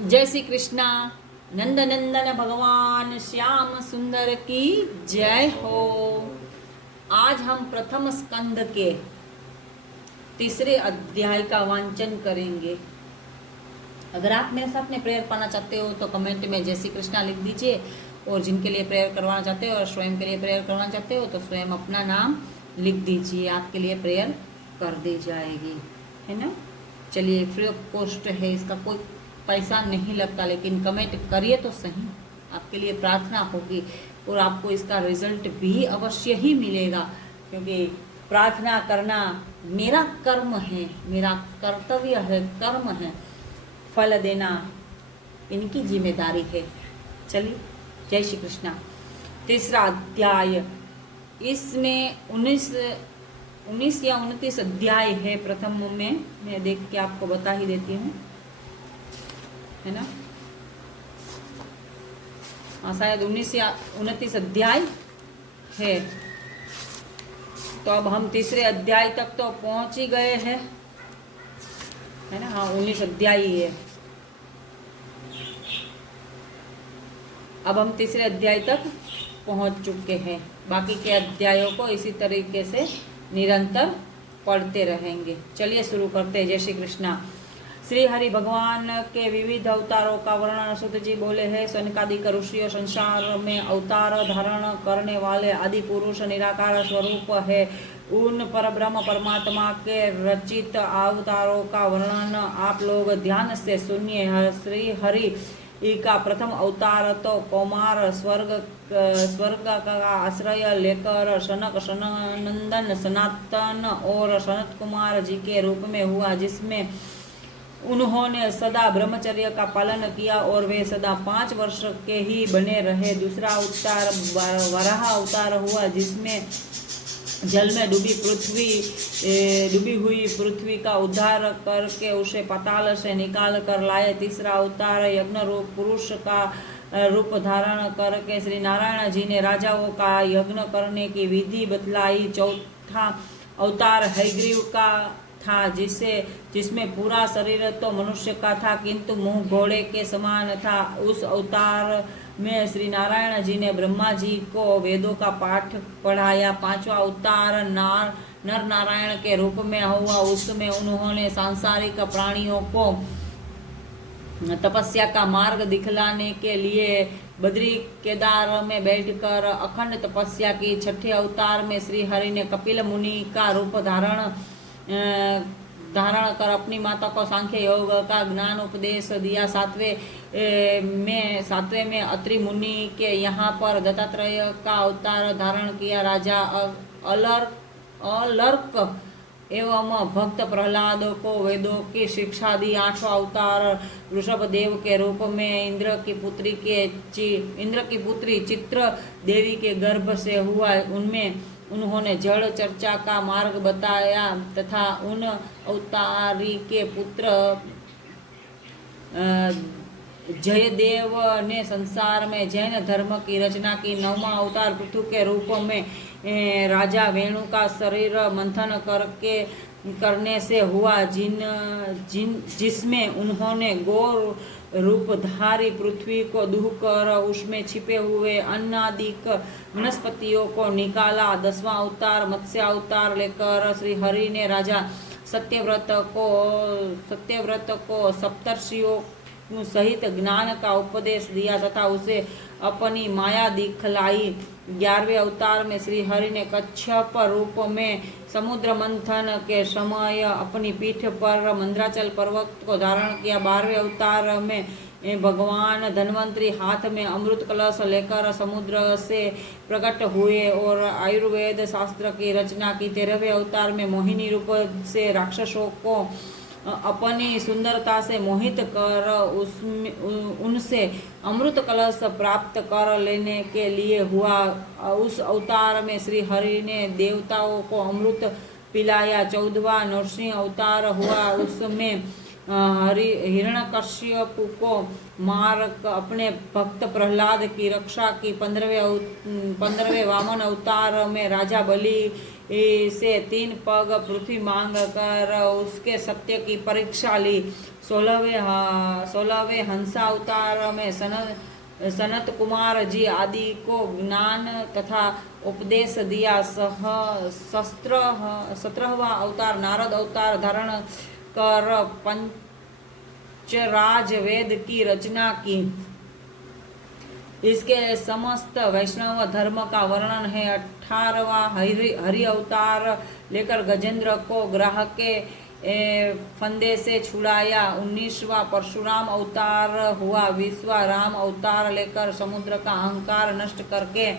जय श्री कृष्णा। नंदनंदन भगवान श्याम सुंदर की जय हो। आज हम प्रथम स्कंद के तीसरे अध्याय का वांचन करेंगे। अगर आप मेरे साथ में प्रेयर पाना चाहते हो तो कमेंट में जय श्री कृष्णा लिख दीजिए, और जिनके लिए प्रेयर करवाना चाहते हो और स्वयं के लिए प्रेयर करवाना चाहते हो तो स्वयं अपना नाम लिख दीजिए, आपके लिए प्रेयर कर दी जाएगी, है ना। चलिए, फ्री ऑफ कॉस्ट है, इसका कोई पैसा नहीं लगता, लेकिन कमेंट करिए तो सही, आपके लिए प्रार्थना होगी और आपको इसका रिजल्ट भी अवश्य ही मिलेगा, क्योंकि प्रार्थना करना मेरा कर्म है, मेरा कर्तव्य है, कर्म है, फल देना इनकी जिम्मेदारी है। चलिए, जय श्री कृष्णा। तीसरा अध्याय, इसमें 19 या 29 अध्याय है। प्रथम में मैं देख के आपको बता ही देती हूँ, है ना। हाँ, शायद 19 या 29 अध्याय है। तो अब हम तीसरे अध्याय तक तो पहुंच ही गए हैं, है ना। हाँ, 19 अध्याय ही है। अब हम तीसरे अध्याय तक पहुंच चुके हैं। बाकी के अध्यायों को इसी तरीके से निरंतर पढ़ते रहेंगे। चलिए शुरू करते हैं। जय श्री कृष्णा। श्री हरि भगवान के विविध अवतारों का वर्णन सुत जी बोले हैं। सनकादिक ऋषियों संसार में अवतार धारण करने वाले आदि पुरुष निराकार स्वरूप है। उन परब्रह्म परमात्मा के रचित अवतारों का वर्णन आप लोग ध्यान से सुनिए। श्री हरि का प्रथम अवतार तो कौमार स्वर्ग का आश्रय लेकर सनक सनंदन सनातन और सनत कुमार जी के रूप में हुआ, जिसमें उन्होंने सदा ब्रह्मचर्य का पालन किया और वे सदा 5 वर्ष के ही बने रहे। दूसरा अवतार वराह अवतार हुआ, जिसमें जल में डूबी हुई पृथ्वी का उद्धार करके उसे पाताल से निकाल कर लाए। तीसरा अवतार यज्ञ रूप पुरुष का रूप धारण करके श्री नारायण जी ने राजाओं का यज्ञ करने की विधि बतलाई। चौथा अवतार हयग्रीव का था, जिसमें पूरा शरीर तो मनुष्य का था किंतु मुंह घोड़े के समान था। उस अवतार में श्री नारायण जी ने ब्रह्मा जी को वेदों का पाठ पढ़ाया। पांचवा अवतार नर नारायण के रूप में हुआ, उसमें उन्होंने सांसारिक प्राणियों को तपस्या का मार्ग दिखलाने के लिए बद्री केदार में बैठकर अखंड तपस्या की। छठे अवतार में श्री हरि ने कपिल मुनि का रूप धारण कर अपनी माता को सांख्य योग का ज्ञान उपदेश दिया। सातवें में अत्रि मुनि के यहाँ पर दत्तात्रेय का अवतार धारण किया। राजा अलर्क एवं भक्त प्रहलाद को वेदों की शिक्षा दी। 8वां अवतार ऋषभ देव के रूप में इंद्र की पुत्री चित्र देवी के गर्भ से हुआ। उनमें उन्होंने जड़ चर्चा का मार्ग बताया तथा उन अवतारी के पुत्र जयदेव ने संसार में जैन धर्म की रचना की। 9वां अवतार पृथु के रूप में राजा वेणु का शरीर मंथन करने से हुआ, जिसमें उन्होंने गौर रूपधारी पृथ्वी को दूहकर उसमें छिपे हुए अन्नादिक वनस्पतियों को निकाला। 10वां अवतार मत्स्य अवतार लेकर श्री हरि ने राजा सत्यव्रत को सप्तर्षियों सहित ज्ञान का उपदेश दिया तथा उसे अपनी माया दिखलाई। 11वें अवतार में श्री हरि ने कच्छप रूप में समुद्र मंथन के समय अपनी पीठ पर मंद्राचल पर्वत को धारण किया। 12वें अवतार में भगवान धन्वंतरी हाथ में अमृत कलश लेकर समुद्र से प्रकट हुए और आयुर्वेद शास्त्र की रचना की। 13वें अवतार में मोहिनी रूप से राक्षसों को अपनी सुंदरता से मोहित कर उनसे अमृत कलश प्राप्त कर लेने के लिए हुआ। उस अवतार में श्री हरि ने देवताओं को अमृत पिलाया। 14वां नरसिंह अवतार हुआ, उसमें हिरण्यकश्यप को मार अपने भक्त प्रहलाद की रक्षा की। 15वें वामन अवतार में राजा बलि से 3 पग पृथ्वी मांग कर उसके सत्य की परीक्षा ली। 16वें हंसा अवतार में सनत कुमार जी आदि को ज्ञान तथा उपदेश दिया। 17वां अवतार नारद अवतार धारण कर पंचराज वेद की रचना की। इसके समस्त वैष्णव धर्म का वर्णन है। 18वां हरि अवतार लेकर गजेंद्र को ग्रह के फंदे से छुड़ाया। 19वां परशुराम अवतार हुआ। 20वां राम अवतार लेकर समुद्र का अहंकार नष्ट करके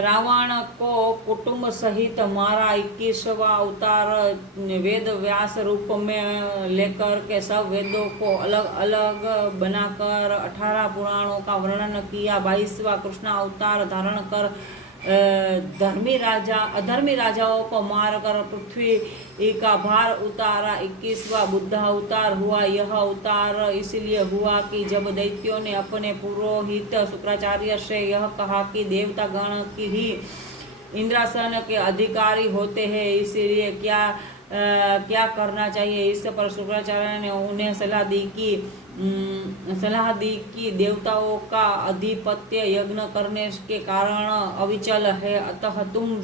रावण को कुटुंब सहित मारा। 21वां अवतार वेद व्यास रूप में लेकर के सब वेदों को अलग अलग बनाकर 18 पुराणों का वर्णन किया। 22वां कृष्ण अवतार धारण कर अधर्मी राजाओं को मारकर पृथ्वी का भार उतारा। 21वां बुद्ध अवतार हुआ। यह अवतार इसलिए हुआ कि जब दैत्यों ने अपने पुरोहित शुक्राचार्य से यह कहा कि देवता गण की ही इंद्रासन के अधिकारी होते हैं, इसलिए क्या करना चाहिए। इस पर शुक्राचार्य ने उन्हें सलाह दी कि देवताओं का आधिपत्य यज्ञ करने के कारण अविचल है, अतः तुम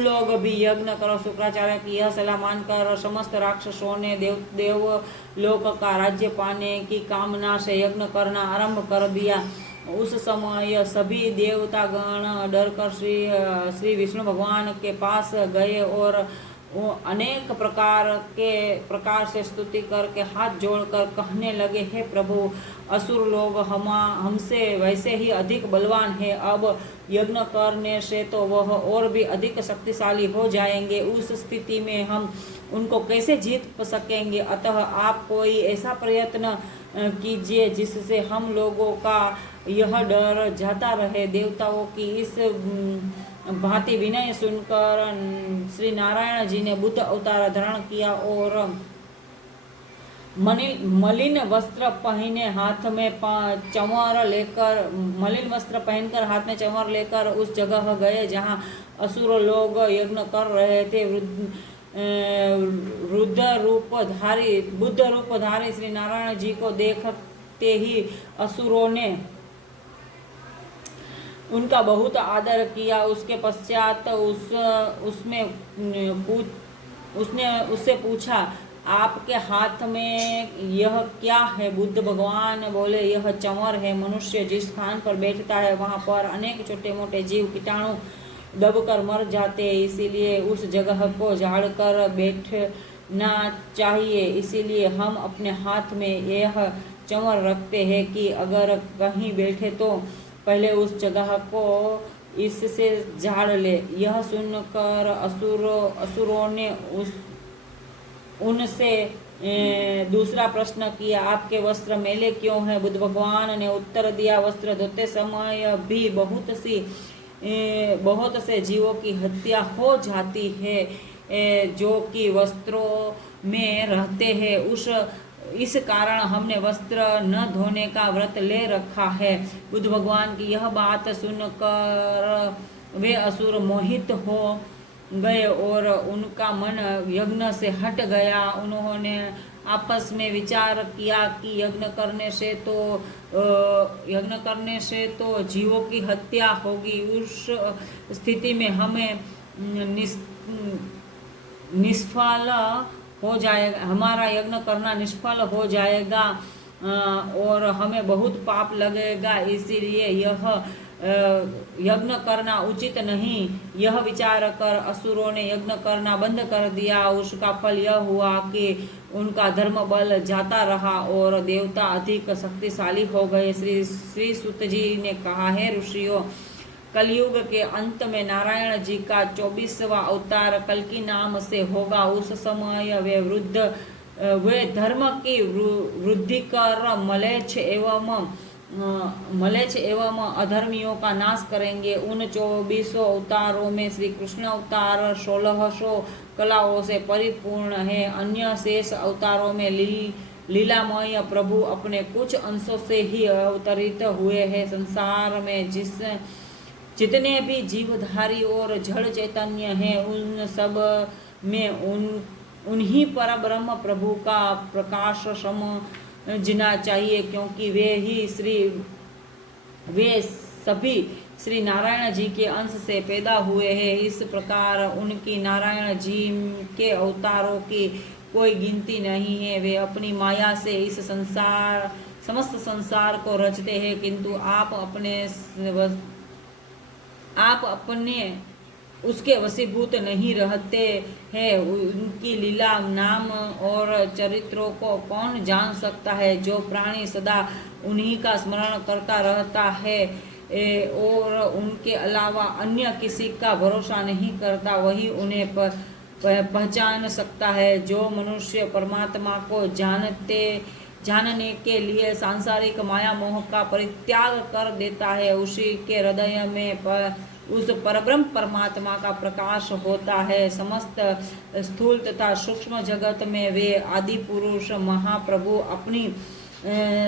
लोग भी यज्ञ करो। शुक्राचार्य की यह सलाह मानकर समस्त राक्षसों ने देवलोक का राज्य पाने की कामना से यज्ञ करना आरंभ कर दिया। उस समय सभी देवतागण डरकर श्री विष्णु भगवान के पास गए और वो अनेक प्रकार से स्तुति करके हाथ जोड़कर कहने लगे, हे प्रभु, असुर लोग हमसे वैसे ही अधिक बलवान है। अब यज्ञ करने से तो वह और भी अधिक शक्तिशाली हो जाएंगे। उस स्थिति में हम उनको कैसे जीत सकेंगे। अतः आप कोई ऐसा प्रयत्न कीजिए जिससे हम लोगों का यह डर जाता रहे। देवताओं की इस भांति विनय सुनकर श्री नारायण जी ने बुद्ध अवतार धारण किया और मलिन वस्त्र पहनकर हाथ में चंवर लेकर उस जगह गए जहां असुर लोग यज्ञ कर रहे थे। बुद्ध रूपधारी श्री नारायण जी को देखते ही असुरों ने उनका बहुत आदर किया। उसके पश्चात उसने उससे पूछा, आपके हाथ में यह क्या है। बुद्ध भगवान बोले, यह चंवर है। मनुष्य जिस स्थान पर बैठता है वहां पर अनेक छोटे मोटे जीव कीटाणु दबकर मर जाते हैं, इसीलिए उस जगह को झाड़कर बैठना चाहिए। इसीलिए हम अपने हाथ में यह चंवर रखते हैं कि अगर कहीं बैठे तो पहले उस जगह को इससे झाड़ ले। यह सुनकर असुरों ने उनसे दूसरा प्रश्न किया, आपके वस्त्र मेले क्यों हैं। बुद्ध भगवान ने उत्तर दिया, वस्त्र धोते समय भी बहुत से जीवों की हत्या हो जाती है जो कि वस्त्रों में रहते हैं। इस कारण हमने वस्त्र न धोने का व्रत ले रखा है। बुद्ध भगवान की यह बात सुनकर वे असुर मोहित हो गए और उनका मन यज्ञ से हट गया। उन्होंने आपस में विचार किया कि यज्ञ करने से तो जीवों की हत्या होगी। उस स्थिति में हमें निष्फल हो जाएगा, हमारा यज्ञ करना निष्फल हो जाएगा और हमें बहुत पाप लगेगा, इसीलिए यह यज्ञ करना उचित नहीं। यह विचार कर असुरों ने यज्ञ करना बंद कर दिया। उसका फल यह हुआ कि उनका धर्म बल जाता रहा और देवता अधिक शक्तिशाली हो गए। श्री सूत जी ने कहा, है ऋषियों, कलयुग के अंत में नारायण जी का 24वां अवतार कल्कि नाम से होगा। उस समय वे धर्म की वृद्धि कर मलेच्छ एवं अधर्मियों का नाश करेंगे। उन 24 अवतारों में श्री कृष्ण अवतार 1600 कलाओं से परिपूर्ण है। अन्य शेष अवतारों में लीलामय प्रभु अपने कुछ अंशों से ही अवतरित हुए हैं। संसार में जितने भी जीवधारी और जड़ चैतन्य हैं उन सब में उन्हीं पर ब्रह्म प्रभु का प्रकाश समझना चाहिए, क्योंकि वे सभी श्री नारायण जी के अंश से पैदा हुए हैं। इस प्रकार उनकी नारायण जी के अवतारों की कोई गिनती नहीं है। वे अपनी माया से इस समस्त संसार को रचते हैं, किंतु आप अपने उसके वशीभूत नहीं रहते हैं। उनकी लीला, नाम और चरित्रों को कौन जान सकता है? जो प्राणी सदा उन्हीं का स्मरण करता रहता है और उनके अलावा अन्य किसी का भरोसा नहीं करता, वही उन्हें पहचान सकता है। जो मनुष्य परमात्मा को जानने के लिए सांसारिक माया मोह का परित्याग कर देता है, उसी के हृदय में उस परब्रह्म परमात्मा का प्रकाश होता है। समस्त स्थूल तथा सूक्ष्म जगत में वे आदि पुरुष महाप्रभु अपनी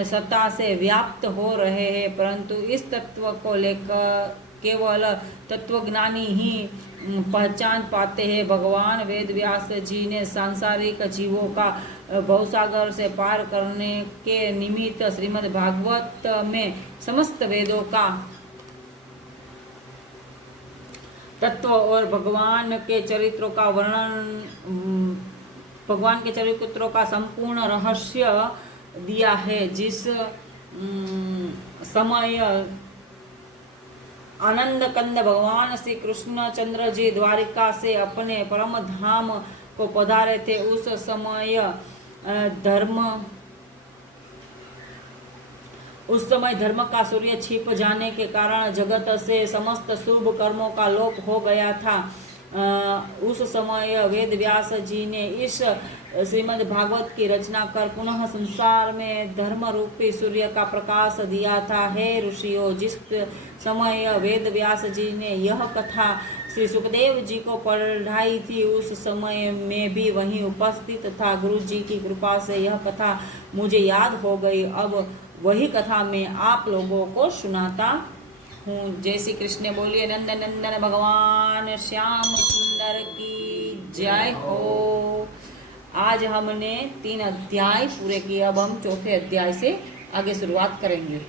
सत्ता से व्याप्त हो रहे हैं, परंतु इस तत्व को लेकर केवल तत्वज्ञानी ही पहचान पाते हैं। भगवान वेद व्यास जी ने सांसारिक जीवों का भवसागर से पार करने के निमित्त श्रीमद् भागवत में समस्त वेदों का तत्व और भगवान के चरित्रों का संपूर्ण रहस्य दिया है। जिस समय आनंद कंद भगवान श्री कृष्ण चंद्र जी द्वारिका से अपने परम धाम को पधारे थे, उस समय धर्म का सूर्य छिप जाने के कारण जगत से समस्त शुभ कर्मों का लोप हो गया था। उस समय वेद व्यास जी ने इस श्रीमद् भागवत की रचना कर पुनः संसार में धर्म रूपी सूर्य का प्रकाश दिया था। हे ऋषियों, जिस समय वेद व्यास जी ने यह कथा श्री सुखदेव जी को पढ़ाई थी, उस समय में भी वहीं उपस्थित था। गुरु जी की कृपा से यह कथा मुझे याद हो गई। अब वही कथा मैं आप लोगों को सुनाता हूँ। जय श्री कृष्ण। बोलिए नंदन नंदन भगवान श्याम सुंदर की जय हो। आज हमने 3 अध्याय पूरे किए, अब हम चौथे अध्याय से आगे शुरुआत करेंगे।